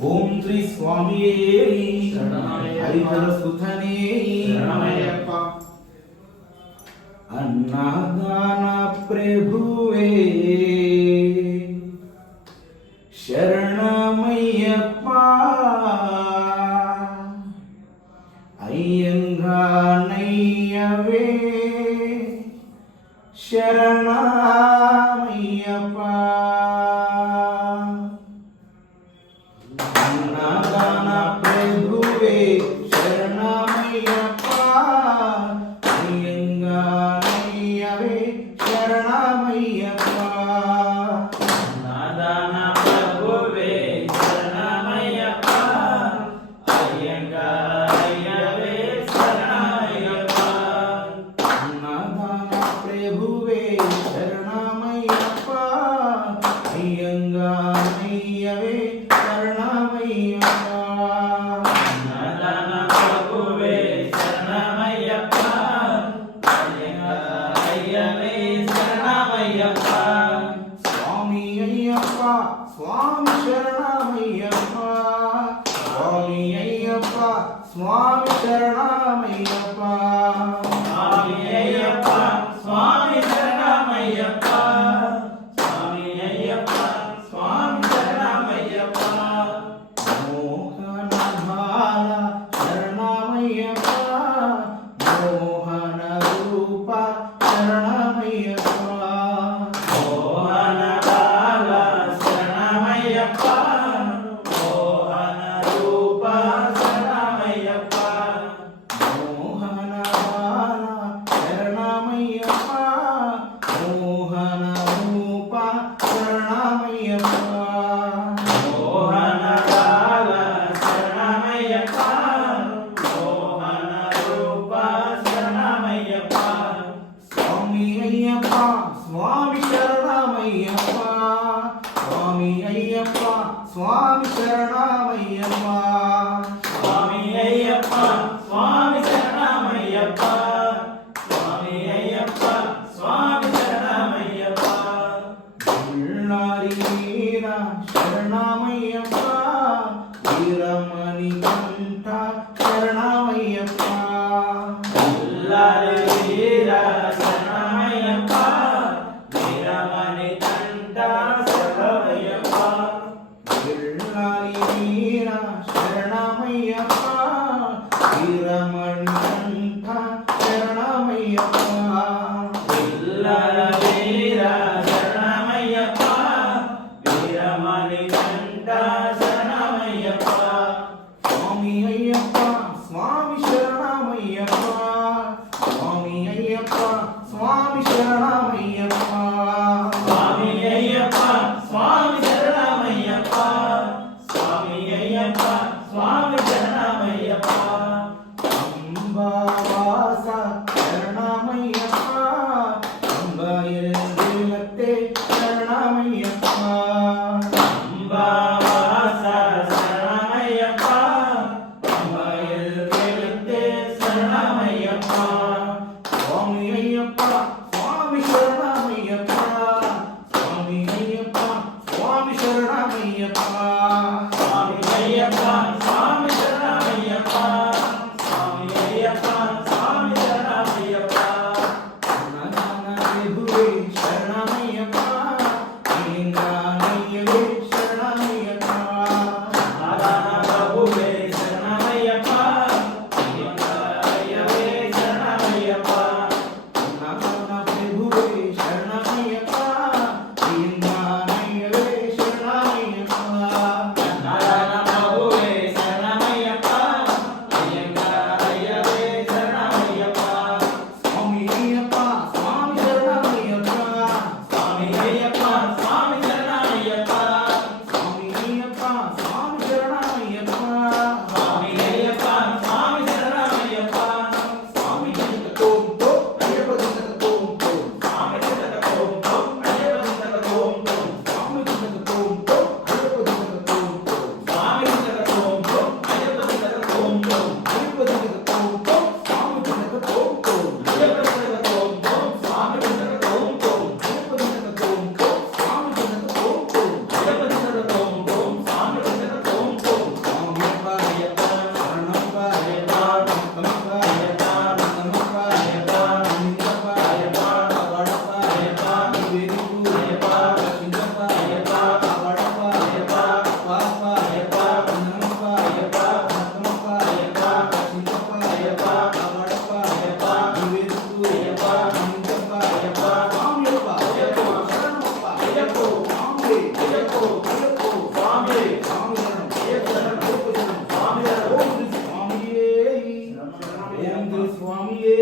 ఓం శ్రీ స్వామి హరిహర సుధనే అన్నదాన ప్రభువే శరణమయ్యప్ప. అయ్యంగానయ్యవే. శరణమయ్యప్ప. Yeah. ஐயப்பா சுவாமி சரணமையப்பா சுவாமி ஐயப்பா சுவாமி சரணமையப்பா சுவாமி ஐயப்பா சுவாமி சரணமையப்பா சுவாமி ஐயப்பா சுவாமி சரணமையப்பா உள்ளாரி வீரா சரணமையப்பா வீரா వెంకటాచలమయ్యప్ప శరణమయ్యప్ప శరణమయ్యప్ప day ஆணையிலே சுவாமியே